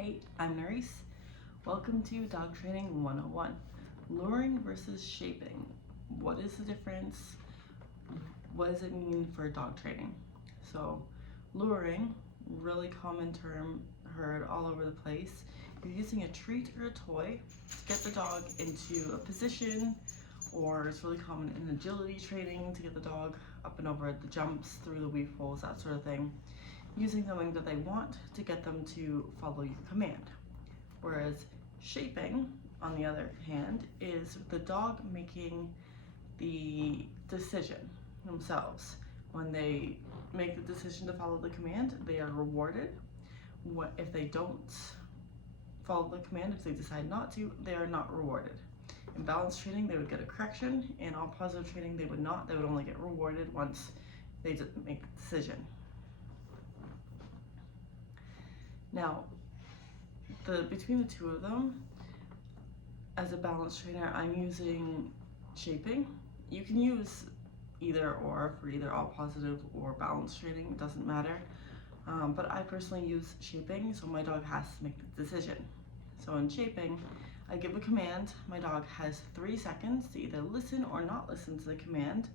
Hey, I'm Nerys. Welcome to Dog Training 101. Luring versus shaping. What is the difference? What does it mean for dog training? So, luring, really common term heard all over the place. You're using a treat or a toy to get the dog into a position, or it's really common in agility training to get the dog up and over the jumps, through the weave holes, that sort of thing. Using something that they want to get them to follow your command. Whereas shaping, on the other hand, is the dog making the decision themselves. When they make the decision to follow the command, they are rewarded. If they don't follow the command, if they decide not to, they are not rewarded. In balance training, they would get a correction. In all positive training, they would not. They would only get rewarded once they didn't make the decision. Now, between the two of them, as a balance trainer, I'm using shaping. You can use either or for either all positive or balance training, it doesn't matter. But I personally use shaping, so my dog has to make the decision. So in shaping, I give a command. My dog has 3 seconds to either listen or not listen to the command.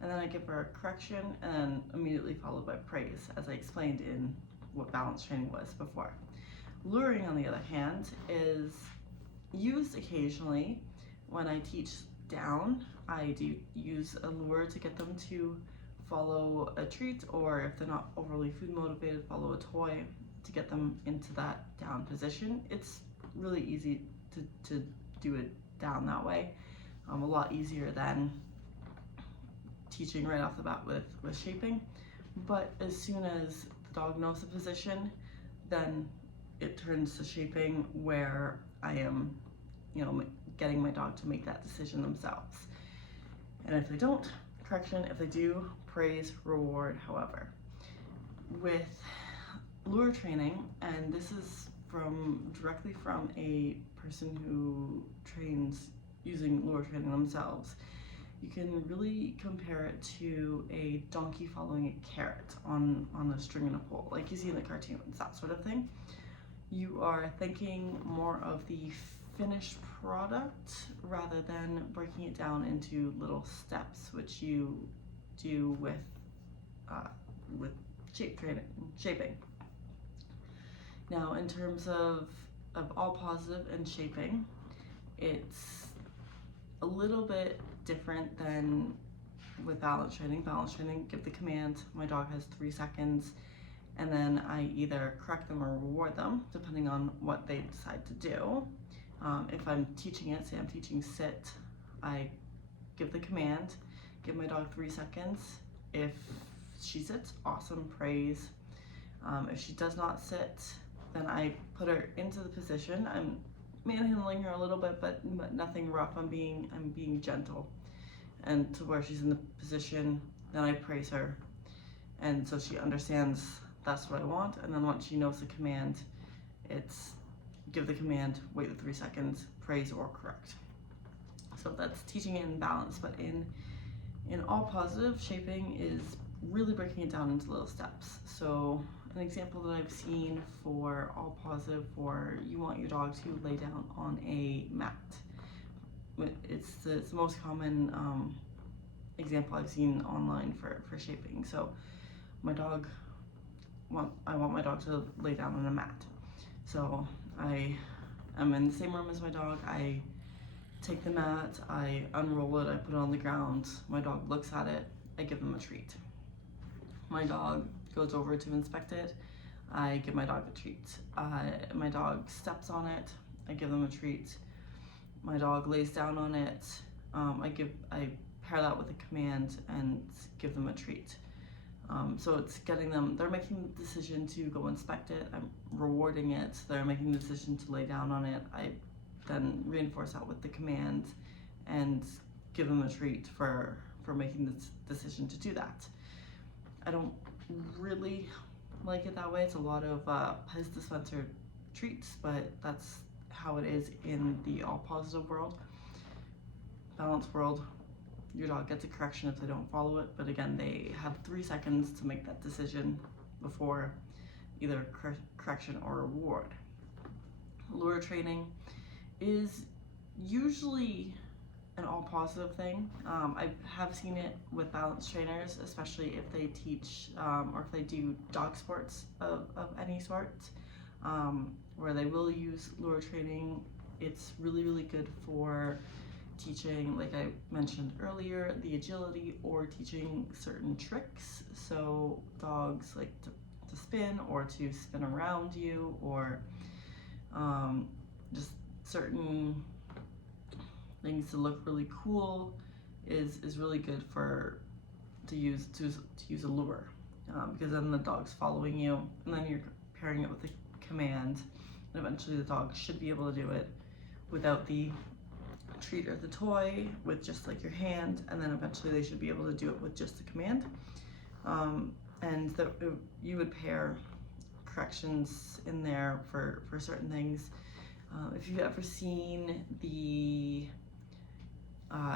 And then I give her a correction and then immediately followed by praise, as I explained in what balance training was before. Luring, on the other hand, is used occasionally. When I teach down, I do use a lure to get them to follow a treat, or if they're not overly food motivated, follow a toy to get them into that down position. It's really easy to do it down that way. A lot easier than teaching right off the bat with shaping. But as soon as the dog knows the position, then it turns to shaping, where I am, getting my dog to make that decision themselves. And if they don't, correction. If they do, praise, reward. However, with lure training, and this is directly from a person who trains using lure training themselves, you can really compare it to a donkey following a carrot on a string and a pole, like you see in the cartoons, that sort of thing. You are thinking more of the finished product rather than breaking it down into little steps, which you do with shaping. Now, in terms of all positive and shaping, it's a little bit different than with balance training. Balance training, give the command, my dog has 3 seconds, and then I either correct them or reward them, depending on what they decide to do. If I'm teaching it, say I'm teaching sit, I give the command, give my dog 3 seconds. If she sits, awesome, praise. If she does not sit, then I put her into the position. I'm manhandling her a little bit, but nothing rough. I'm being gentle, and to where she's in the position, then I praise her, and so she understands that's what I want. And then once she knows the command, it's give the command, wait the 3 seconds, praise or correct. So that's teaching it in balance. But in all positive, shaping is really breaking it down into little steps. So an example that I've seen for all positive, for you want your dog to lay down on a mat. It's the most common example I've seen online for shaping. So I want my dog to lay down on a mat. So I am in the same room as my dog. I take the mat, I unroll it, I put it on the ground. My dog looks at it, I give them a treat. My dog goes over to inspect it, I give my dog a treat. My dog steps on it, I give them a treat. My dog lays down on it, I pair that with a command and give them a treat. So it's getting them, they're making the decision to go inspect it, I'm rewarding it, they're making the decision to lay down on it, I then reinforce that with the command and give them a treat for making the decision to do that. I don't really like it that way. It's a lot of Pez dispenser treats, but that's how it is in the all positive world. Balance world, your dog gets a correction if they don't follow it, but again, they have 3 seconds to make that decision before either correction or reward. lure training is usually an all positive thing. I have seen it with balance trainers, especially if they teach or if they do dog sports of any sort, where they will use lure training. It's really, really good for teaching, like I mentioned earlier, the agility or teaching certain tricks. So dogs like to spin or to spin around you, or just certain things to look really cool is really good for to use a lure, because then the dog's following you, and then you're pairing it with a command, and eventually the dog should be able to do it without the treat or the toy, with just like your hand, and then eventually they should be able to do it with just the command. And you would pair corrections in there for certain things. If you've ever seen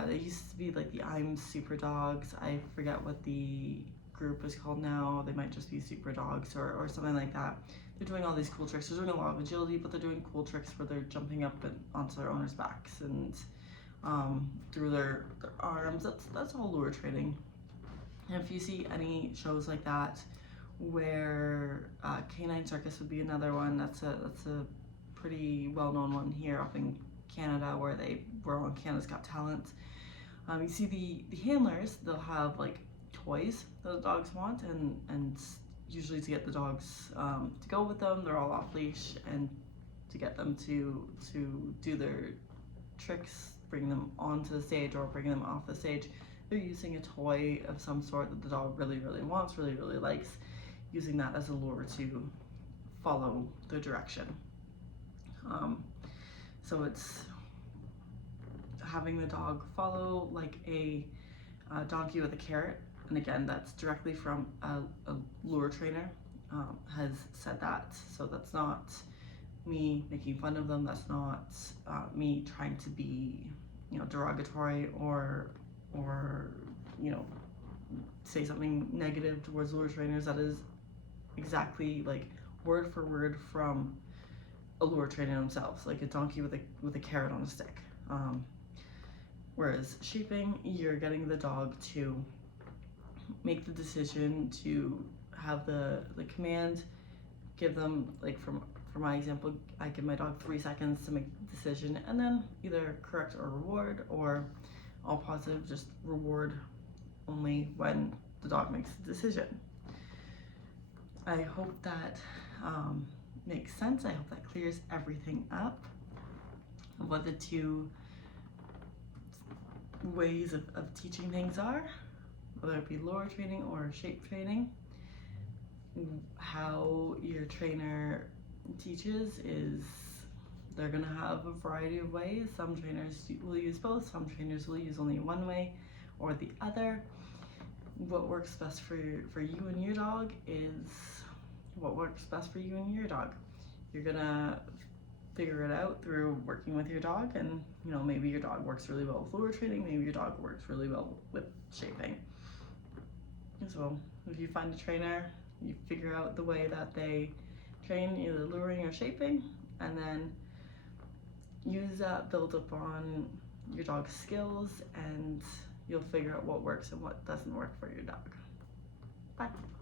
they used to be like the I'm Super Dogs. I forget what the group is called now. They might just be Super Dogs or something like that. They're doing all these cool tricks. They're doing a lot of agility, but they're doing cool tricks where they're jumping up onto their owners' backs and through their arms. That's all lure training. And if you see any shows like that, where Canine Circus would be another one. That's a pretty well-known one here up in Canada, where they were on Canada's Got Talent. You see the handlers, they'll have like toys that the dogs want, and usually to get the dogs to go with them, they're all off leash, and to get them to do their tricks, bring them onto the stage or bring them off the stage, they're using a toy of some sort that the dog really, really wants, really, really likes, using that as a lure to follow the direction. So it's having the dog follow like a donkey with a carrot, and again, that's directly from a lure trainer has said that. So that's not me making fun of them. That's not me trying to be, derogatory or say something negative towards lure trainers. That is exactly like word for word from a lure trainer themselves, like a donkey with a carrot on a stick. Whereas shaping, you're getting the dog to make the decision, to have the command, give them, like for my example, I give my dog 3 seconds to make the decision, and then either correct or reward, or all positive, just reward only when the dog makes the decision. I hope that makes sense. I hope that clears everything up, what the two ways of teaching things are, whether it be lure training or shape training. How your trainer teaches is they're going to have a variety of ways. Some trainers will use both, some trainers will use only one way or the other. What works best for you and your dog is what works best for you and your dog. You're gonna figure it out through working with your dog, and maybe your dog works really well with lure training, maybe your dog works really well with shaping. So if you find a trainer, you figure out the way that they train, either luring or shaping, and then use that, build up on your dog's skills, and you'll figure out what works and what doesn't work for your dog. Bye.